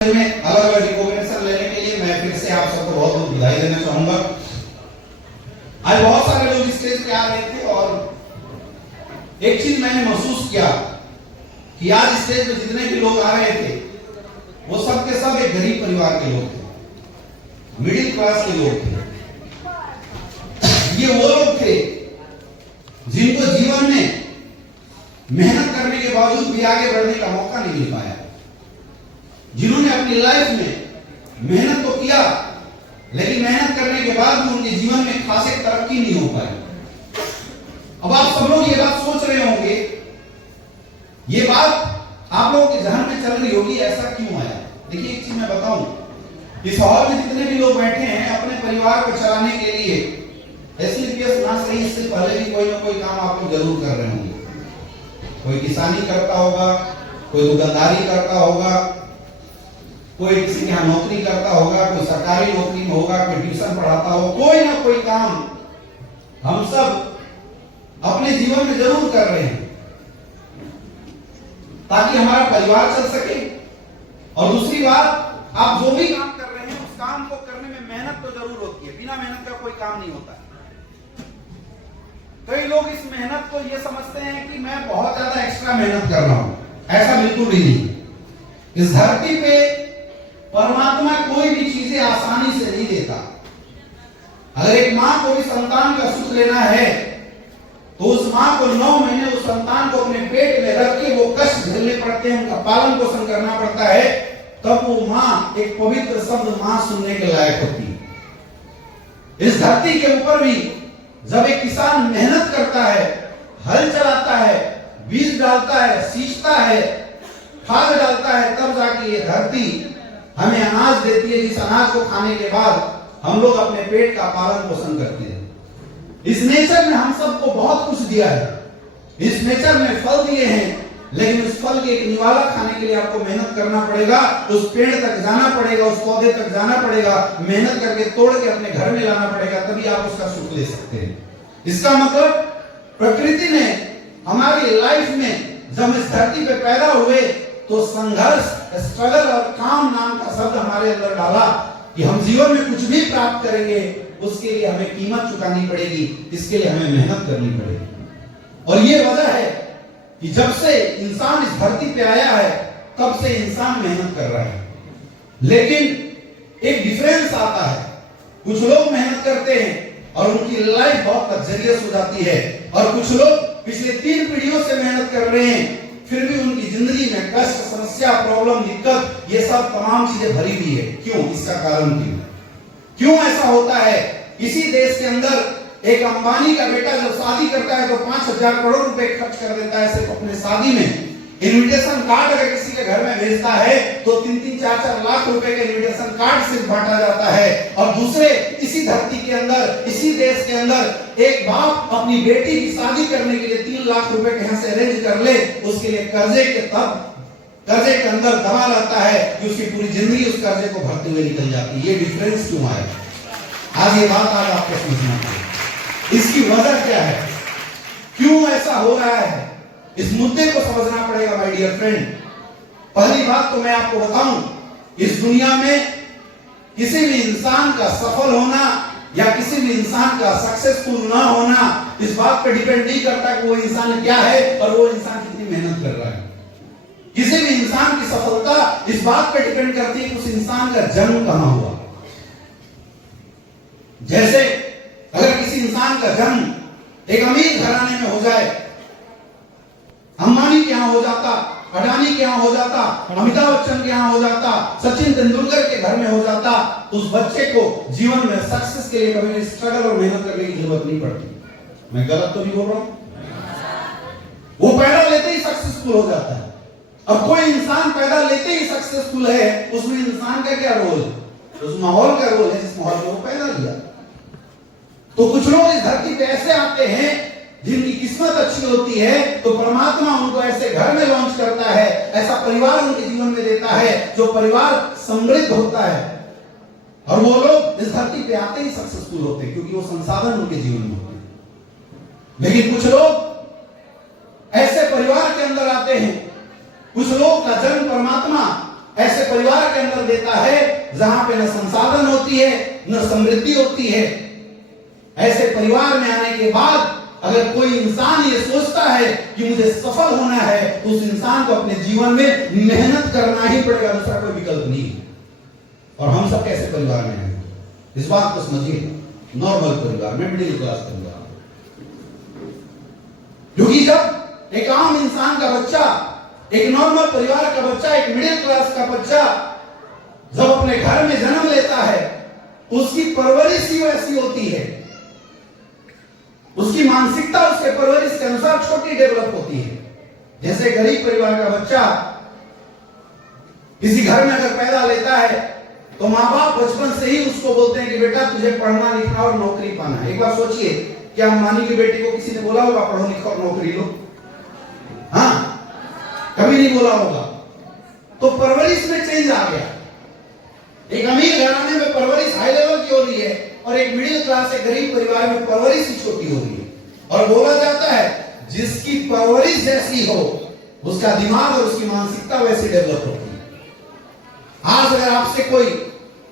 में अलग अलग रिकॉग्निशन लेने के लिए मैं फिर से आप सबको बहुत बहुत बधाई देना चाहूंगा। आज बहुत सारे लोग स्टेज पे आ रहे थे और एक चीज मैंने महसूस किया कि आज स्टेज पे जितने भी लोग आ रहे थे वो सब के सब एक गरीब परिवार के लोग थे, मिडिल क्लास के लोग थे। ये वो लोग थे जिनको जीवन में मेहनत करने के बावजूद भी आगे बढ़ने का मौका नहीं मिल पाया, जिन्होंने अपनी लाइफ में मेहनत तो किया लेकिन मेहनत करने के बाद भी उनके जीवन में खासी तरक्की नहीं हो पाई। अब आप सब लोग ये बात सोच रहे होंगे, ये बात आप लोगों के ध्यान में चल रही होगी, ऐसा क्यों आया? देखिए एक चीज मैं बताऊं, इस हॉल में जितने भी लोग बैठे हैं अपने परिवार को चलाने के लिए एसलीपीएस ना सही इससे पहले भी कोई ना कोई काम आप लोग जरूर कर रहे होंगे। कोई किसानी करता होगा, कोई दुकानदारी करता होगा, कोई किसी के यहाँ नौकरी करता होगा, कोई सरकारी नौकरी में होगा, कोई ट्यूशन पढ़ाता हो, कोई ना कोई काम हम सब अपने जीवन में जरूर कर रहे हैं ताकि हमारा परिवार चल सके। और दूसरी बात, आप जो भी काम कर रहे हैं उस काम को करने में मेहनत तो जरूर होती है, बिना मेहनत का कोई काम नहीं होता। कई लोग इस मेहनत को ये समझते हैं कि मैं बहुत ज्यादा एक्स्ट्रा मेहनत कर रहा हूं, ऐसा बिल्कुल भी नहीं। इस धरती पे परमात्मा कोई भी चीजें आसानी से नहीं देता। अगर एक मां को भी संतान का सुख लेना है तो उस मां को 9 महीने उस संतान को अपने पेट में रख के वो कष्ट झेलने पड़ते हैं, उनका पालन पोषण करना पड़ता है, तब वो मां एक पवित्र शब्द मां सुनने के लायक होती है। इस धरती के ऊपर भी जब एक किसान मेहनत करता है, हल चलाता है, बीज डालता है, सींचता है, खाद डालता है, तब जाके ये धरती हमें अनाज देती है, जिस अनाज को खाने के बाद हम लोग अपने पेट का पालन पोषण करते हैं। इस नेचर ने हम सबको बहुत कुछ दिया है, इस नेचर ने फल दिए हैं, लेकिन उस फल के एक निवाला खाने के लिए आपको मेहनत करना पड़ेगा, उस पेड़ तक जाना पड़ेगा, उस पौधे तक जाना पड़ेगा, मेहनत करके तोड़ के अपने घर में लाना पड़ेगा, तभी आप उसका सुख ले सकते हैं। इसका मतलब प्रकृति ने हमारी लाइफ में जब इस धरती पे पैदा हुए तो संघर्ष, स्ट्रगल और काम नाम का शब्द हमारे अंदर डाला कि हम जीवन में कुछ भी प्राप्त करेंगे उसके लिए हमें कीमत चुकानी पड़ेगी, इसके लिए हमें मेहनत करनी पड़ेगी। और ये वजह है कि जब से इंसान इस धरती पे आया है तब से इंसान मेहनत कर रहा है। लेकिन एक डिफरेंस आता है, कुछ लोग मेहनत करते हैं और उनकी लाइफ बहुत लग्जरियस हो जाती है, और कुछ लोग पिछले 3 पीढ़ियों से मेहनत कर रहे हैं फिर भी उनकी जिंदगी में कष्ट, समस्या, प्रॉब्लम, दिक्कत, ये सब तमाम चीजें भरी हुई है। क्यों? इसका कारण क्यों ऐसा होता है? किसी देश के अंदर एक अंबानी का बेटा जब शादी करता है तो 5,000 करोड़ रुपए खर्च कर देता है सिर्फ अपने शादी में। इनविटेशन कार्ड अगर किसी के घर में भेजता है तो 3-3, 4-4 लाख रुपए का इनविटेशन कार्ड सिर्फ बांटा जाता है। और दूसरे इसी धरती के अंदर, इसी देश के अंदर एक बाप अपनी बेटी की शादी करने के लिए 3 लाख रुपए के यहाँ से अरेंज कर ले, उसके लिए कर्जे के अंदर दबा रहता है कि उसकी पूरी जिंदगी उस कर्जे को भरते हुए निकल जाती है। ये डिफरेंस क्यों आया? आज ये बात आज आपको समझना पड़ेगा, इसकी वजह क्या है, क्यों ऐसा हो रहा है, इस मुद्दे को समझना पड़ेगा माय डियर फ्रेंड। पहली बात तो मैं आपको बताऊं, इस दुनिया में किसी भी इंसान का सफल होना या किसी भी इंसान का सक्सेसफुल ना होना इस बात पर डिपेंड नहीं करता कि वो इंसान क्या है और वो इंसान कितनी मेहनत कर रहा है। किसी भी इंसान की सफलता इस बात पर डिपेंड करती है कि उस इंसान का जन्म कहां हुआ। जैसे अगर किसी इंसान का जन्म एक अमीर घराने में हो जाए, अंबानी के यहाँ हो जाता, अडानी के यहाँ हो जाता, अमिताभ बच्चन के यहाँ हो जाता, सचिन तेंदुलकर के घर में हो जाता, तो उस बच्चे को जीवन में सक्सेस के लिए कभी स्ट्रगल और मेहनत करने की जरूरत नहीं पड़ती। मैं गलत तो नहीं बोल रहा हूं? वो पैदा लेते ही सक्सेसफुल हो जाता है। अब कोई इंसान पैदा लेते ही सक्सेसफुल है, उसमें इंसान का क्या रोल है? उस माहौल का रोल है जिस माहौल में वो पैदा लिया। तो कुछ लोग इस धरती पे ऐसे आते हैं जिनकी किस्मत अच्छी होती है तो परमात्मा उनको ऐसे घर में लॉन्च करता है, ऐसा परिवार उनके जीवन में देता है जो परिवार समृद्ध होता है, और वो लोग इस धरती पे आते ही सक्सेसफुल होते हैं क्योंकि वो संसाधन उनके जीवन में होते हैं। लेकिन कुछ लोग ऐसे परिवार के अंदर आते हैं, कुछ लोग का जन्म परमात्मा ऐसे परिवार के अंदर देता है जहां पे न संसाधन होती है न समृद्धि होती है। ऐसे परिवार में आने के बाद अगर कोई इंसान ये सोचता है कि मुझे सफल होना है तो उस इंसान को अपने जीवन में मेहनत करना ही पड़ेगा, दूसरा कोई विकल्प नहीं है। और हम सब कैसे परिवार में हैं, इस बात को समझिए। नॉर्मल परिवार में, मिडिल क्लास परिवार में। क्योंकि जब एक आम इंसान का बच्चा, एक नॉर्मल परिवार का बच्चा, एक मिडिल क्लास का बच्चा जब अपने घर में जन्म लेता है, उसकी परवरिश ही वैसी होती है, उसकी मानसिकता उसके परवरिश के अनुसार छोटी डेवलप होती है। जैसे गरीब परिवार का बच्चा किसी घर में अगर पैदा लेता है तो माँ बाप बचपन से ही उसको बोलते हैं कि बेटा तुझे पढ़ना लिखना और नौकरी पाना है। एक बार सोचिए, क्या अंबानी की बेटी को किसी ने बोला होगा पढ़ो लिखो और नौकरी लो? हाँ, कभी नहीं बोला होगा। तो परवरिश में चेंज आ गया। एक अमीर घराने में परवरिश हाई लेवल की हो रही है और एक मिडिल क्लास एक गरीब परिवार में परवरिश ही छोटी हो रही है। और बोला जाता है जिसकी परवरिश जैसी हो उसका दिमाग और उसकी मानसिकता वैसी डेवलप होती है। आज अगर आपसे कोई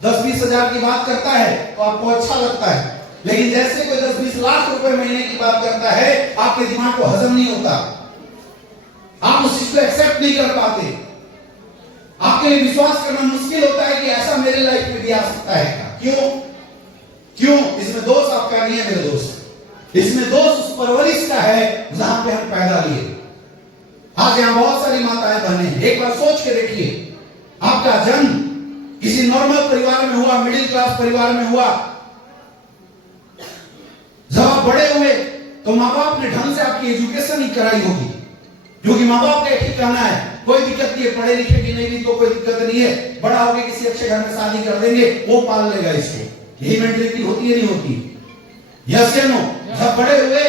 10-20 हजार की बात करता है तो आपको अच्छा लगता है, लेकिन जैसे कोई 10-20 लाख रुपए महीने की बात करता है आपके दिमाग को हजम नहीं होता, आप उस चीज को एक्सेप्ट नहीं कर पाते, आपके लिए विश्वास करना मुश्किल होता है कि ऐसा मेरे लाइफ में भी आ सकता है क्या? क्यों? इसमें दोष आपका नहीं है मेरे दोस्त, इसमें दोष उस परवरिश का है जहां पे हम पैदा लिए। आज यहां बहुत सारी माताएं बहनें हैं, एक बार सोच के देखिए, आपका जन्म किसी नॉर्मल परिवार में हुआ, मिडिल क्लास परिवार में हुआ, जब आप बड़े हुए तो माँ बाप ने ढंग से आपकी एजुकेशन ही कराई होगी, क्योंकि माँ बाप का एक ही कहना है कोई दिक्कत नहीं है, पढ़े लिखे की नहीं भी तो कोई दिक्कत नहीं है, बड़ा होके किसी अच्छे घर में शादी कर देंगे, वो पाल लेगा इसको। यही मेंटलिटी होती है नहीं होती? यस या नो? जब बड़े हुए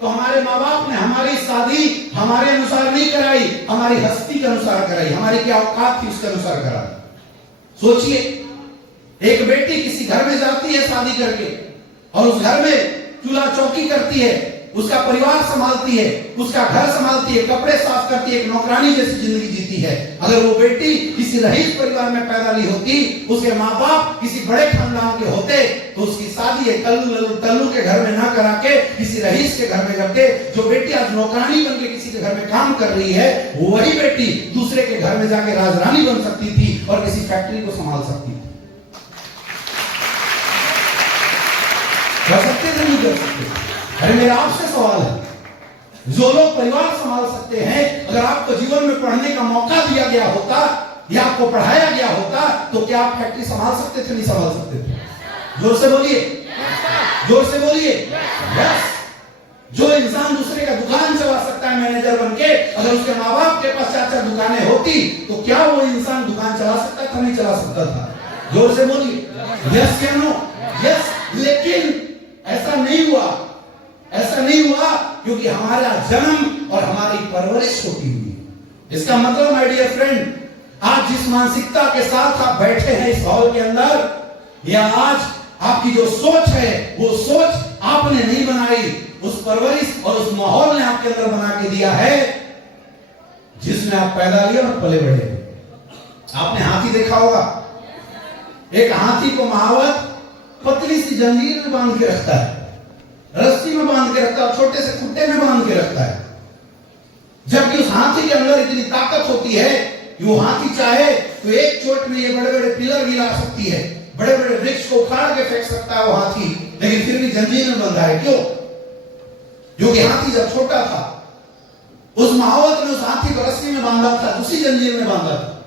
तो हमारे माँ बाप ने हमारी शादी हमारे अनुसार नहीं कराई, हमारी हस्ती के अनुसार कराई, हमारी क्या औकात थी उसके अनुसार कराई। सोचिए, एक बेटी किसी घर में जाती है शादी करके और उस घर में चूल्हा चौकी करती है, उसका परिवार संभालती है, उसका घर संभालती है, कपड़े साफ करती है, एक नौकरानी जैसी जिंदगी जीती है। अगर वो बेटी किसी रईस परिवार में पैदा ली होती, उसके माँ बाप किसी बड़े खानदान के होते, तो उसकी शादी एक तल्लू के घर में ना करा के किसी रईस के घर में करते। जो बेटी आज नौकरानी बन के किसी के घर में काम कर रही है, वही बेटी दूसरे के घर में जाके राजरानी बन सकती थी और किसी फैक्ट्री को संभाल सकती थी। कर सकते थे, नहीं कर सकते? अरे मेरा आपसे सवाल है, जो लोग परिवार संभाल सकते हैं, अगर आपको जीवन में पढ़ने का मौका दिया गया होता या आपको पढ़ाया गया होता तो क्या आप फैक्ट्री संभाल सकते थे? नहीं संभाल सकते थे? जोर से बोलिए, जोर से बोलिए। यस। जो इंसान दूसरे का दुकान चला सकता है मैनेजर बन के, अगर उसके माँ बाप के पास 4-4 दुकानें होती तो क्या वो इंसान दुकान चला सकता था? नहीं चला सकता था? जोर से बोलिए। यस या नो? यस। लेकिन ऐसा नहीं हुआ, ऐसा नहीं हुआ क्योंकि हमारा जन्म और हमारी परवरिश होती हुई। इसका मतलब माय डियर फ्रेंड, आज जिस मानसिकता के साथ आप बैठे हैं इस हॉल के अंदर, या आज आपकी जो सोच है वो सोच आपने नहीं बनाई, उस परवरिश और उस माहौल ने आपके अंदर बना के दिया है जिसमें आप पैदा लिए और पले बढ़े। आपने हाथी देखा होगा, एक हाथी को महावत पतली सी जंजीर में बांध के रखता है, रस्सी में बांध के रखता है, छोटे से खुट्टे में बांध के रखता है, जबकि उस हाथी के अंदर इतनी ताकत होती है कि वो हाथी चाहे तो एक चोट में ये बड़े बड़े पिलर गिरा सकती है, बड़े बड़े वृक्ष को उखाड़ के फेंक सकता है वो हाथी, लेकिन फिर भी जंजीर में बंधा है। क्यों? क्योंकि हाथी जब छोटा था उस महावत ने उस हाथी को रस्सी में बांधा था, उसी जंजीर में बांधा था,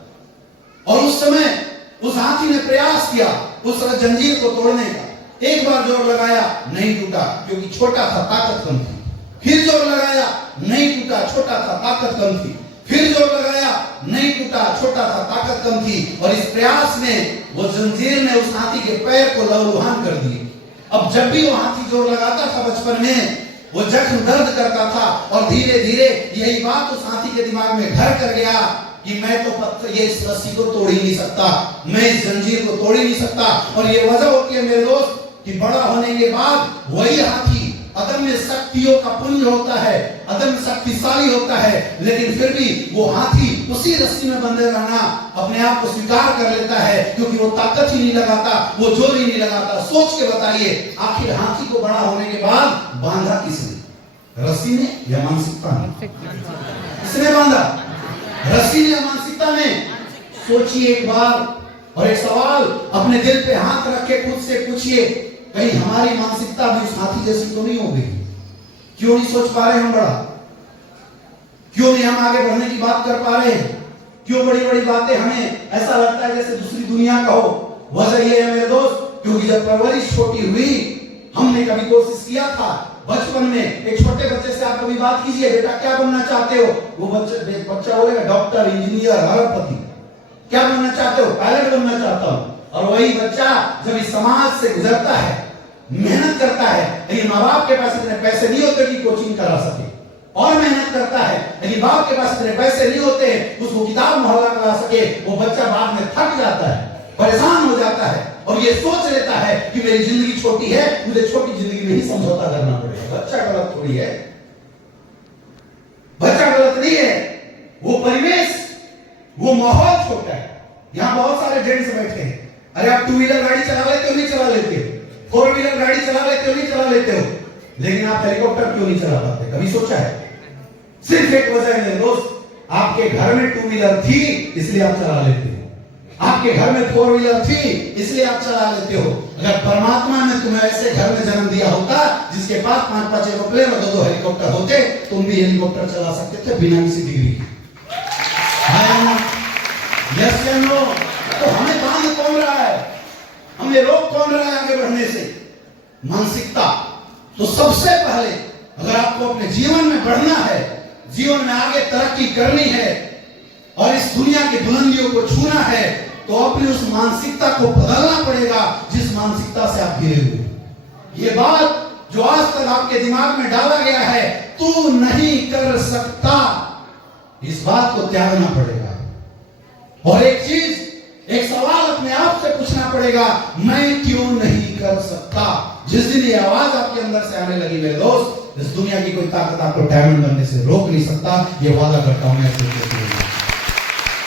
और उस समय उस हाथी ने प्रयास किया उस जंजीर को तोड़ने का। एक बार जोर लगाया, नहीं टूटा क्योंकि छोटा था, ताकत कम थी। फिर जोर लगाया, नहीं टूटा, छोटा था, ताकत कम थी। फिर जोर लगाया, नहीं टूटा, छोटा था, ताकत कम थी। और इस प्रयास में वो जंजीर ने उस हाथी के पैर को लहूलुहान कर दिए। अब जब भी वो हाथी जोर लगाता था बचपन में, वो जख्म दर्द करता था, और धीरे धीरे यही बात उस हाथी के दिमाग में घर कर गया कि मैं तो पत्थर ये इस रस्सी को तोड़ ही नहीं सकता, मैं इस जंजीर को तोड़ ही नहीं सकता। और ये वजह होती है मेरे दोस्त कि बड़ा होने के बाद वही हाथी अदम्य शक्तियों का पुंज होता है, अदम्य शक्तिशाली होता है, लेकिन फिर भी वो हाथी उस उसी रस्सी में बंधे रहना अपने आप को स्वीकार कर लेता है, क्योंकि वो ताकत ही नहीं लगाता, वो जोर ही नहीं लगाता। सोच के बताइए, आखिर हाथी को बड़ा होने के बाद बांधा किसने? रस्सी ने या मानसिकता ने? किसने बांधा? रस्सी ने या मानसिकता ने? सोचिए एक बार, और एक सवाल अपने दिल पे हाथ रख के खुद से पूछिए, कहीं हमारी मानसिकता भी उस हाथी जैसी तो नहीं हो गई? क्यों नहीं सोच पा रहे हम बड़ा? क्यों नहीं हम आगे बढ़ने की बात कर पा रहे हैं? क्यों बड़ी बड़ी बातें हमें ऐसा लगता है जैसे दूसरी दुनिया का हो? वजह यह है मेरे दोस्त, क्योंकि जब परवरिश छोटी हुई, हमने कभी कोशिश किया था बचपन में, एक छोटे बच्चे से आप कभी बात कीजिए, बेटा क्या बनना चाहते हो? वो बच्चा बोलेगा डॉक्टर, इंजीनियर, अरबपति। क्या बनना चाहते हो? पायलट बनना चाहता हूं। और वही बच्चा जब इस समाज से गुजरता है, मेहनत करता है, लेकिन माँ बाप के पास इतने पैसे नहीं होते कि कोचिंग करा सके, और मेहनत करता है, लेकिन बाप के पास इतने पैसे नहीं होते उसको किताब मुहल्ला करा सके, वो बच्चा बाद में थक जाता है, परेशान हो जाता है, और ये सोच लेता है कि मेरी जिंदगी छोटी है, मुझे छोटी जिंदगी में ही समझौता करना पड़ेगा। बच्चा गलत थोड़ी है, बच्चा गलत नहीं है, वो परिवेश, वो माहौल छोटा है। यहां बहुत सारे जेंट्स बैठे हैं, अरे आप टू व्हीलर गाड़ी चला लेते हो? नहीं चला लेते हो? फोर व्हीलर गाड़ी चला लेते हो? नहीं चला लेते हो? लेकिन आप हेलीकॉप्टर क्यों नहीं चला पाते? कभी सोचा है? सिर्फ एक वजह है मेरे दोस्त, आपके घर में टू व्हीलर थी इसलिए आप चला लेते हो, आपके घर में फोर व्हीलर थी इसलिए आप चला लेते हो। अगर परमात्मा ने तुम्हें ऐसे घर में जन्म दिया होता जिसके पास 5-5 एरोप्लेन और 2-2 हेलीकॉप्टर होते, तुम भी हेलीकॉप्टर चला सकते थे बिना किसी डिग्री के। यस या नो? तो हमें बांध कौन रहा है? हमें रोक कौन रहा है आगे बढ़ने से? मानसिकता। तो सबसे पहले अगर आपको अपने जीवन में बढ़ना है, जीवन में आगे तरक्की करनी है और इस दुनिया की बुलंदियों को छूना है, तो अपनी उस मानसिकता को बदलना पड़ेगा जिस मानसिकता से आप घिरे हुए। ये बात जो आज तक आपके दिमाग में डाला गया है, तू नहीं कर सकता, इस बात को त्यागना पड़ेगा। और एक चीज, एक सवाल अपने आप से पूछना पड़ेगा, मैं क्यों नहीं कर सकता? जिस दिन ये आवाज आपके अंदर से आने लगी मेरे दोस्त, इस दुनिया की कोई ताकत आपको डायमंड बनने से रोक नहीं सकता, ये वादा करता हूं मैं।